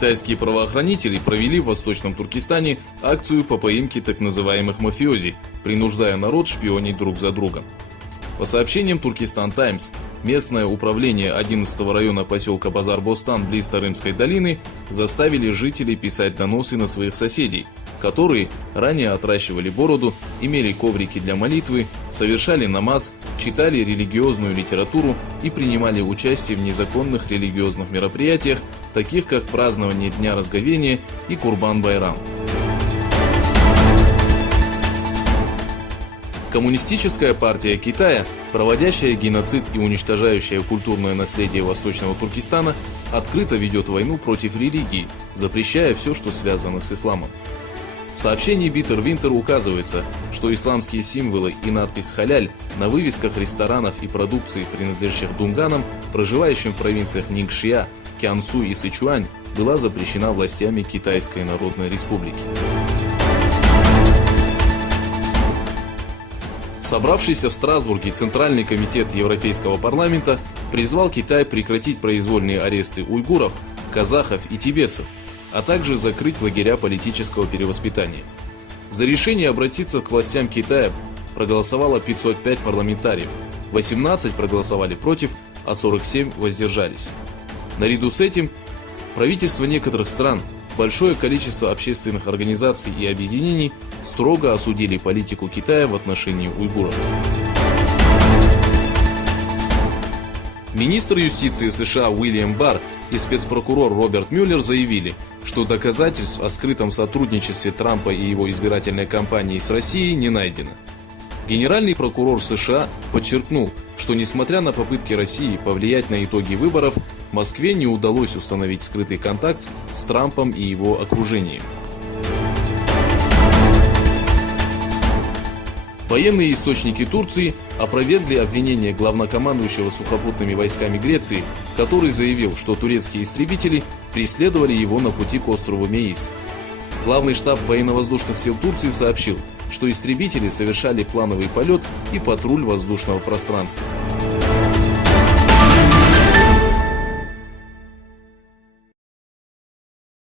Китайские правоохранители провели в Восточном Туркестане акцию по поимке так называемых мафиози, принуждая народ шпионить друг за другом. По сообщениям Туркестан Таймс, местное управление 11-го района поселка Базар-Бостан близ Тарымской долины заставили жителей писать доносы на своих соседей, которые ранее отращивали бороду, имели коврики для молитвы, совершали намаз, читали религиозную литературу и принимали участие в незаконных религиозных мероприятиях, таких как празднование Дня Разговения и Курбан-Байрам. Коммунистическая партия Китая, проводящая геноцид и уничтожающая культурное наследие Восточного Туркестана, открыто ведет войну против религии, запрещая все, что связано с исламом. В сообщении Bitter Winter указывается, что исламские символы и надпись «Халяль» на вывесках ресторанов и продукции, принадлежащих дунганам, проживающим в провинциях Нингшия, Кянсу и Сычуань, была запрещена властями Китайской Народной Республики. Собравшийся в Страсбурге Центральный комитет Европейского парламента призвал Китай прекратить произвольные аресты уйгуров, казахов и тибетцев, а также закрыть лагеря политического перевоспитания. За решение обратиться к властям Китая проголосовало 505 парламентариев, 18 проголосовали против, а 47 воздержались. Наряду с этим правительства некоторых стран, большое количество общественных организаций и объединений строго осудили политику Китая в отношении уйгуров. Министр юстиции США Уильям Барр и спецпрокурор Роберт Мюллер заявили, что доказательств о скрытом сотрудничестве Трампа и его избирательной кампании с Россией не найдено. Генеральный прокурор США подчеркнул, что несмотря на попытки России повлиять на итоги выборов, Москве не удалось установить скрытый контакт с Трампом и его окружением. Военные источники Турции опровергли обвинение главнокомандующего сухопутными войсками Греции, который заявил, что турецкие истребители преследовали его на пути к острову Меис. Главный штаб военно-воздушных сил Турции сообщил, что истребители совершали плановый полет и патруль воздушного пространства.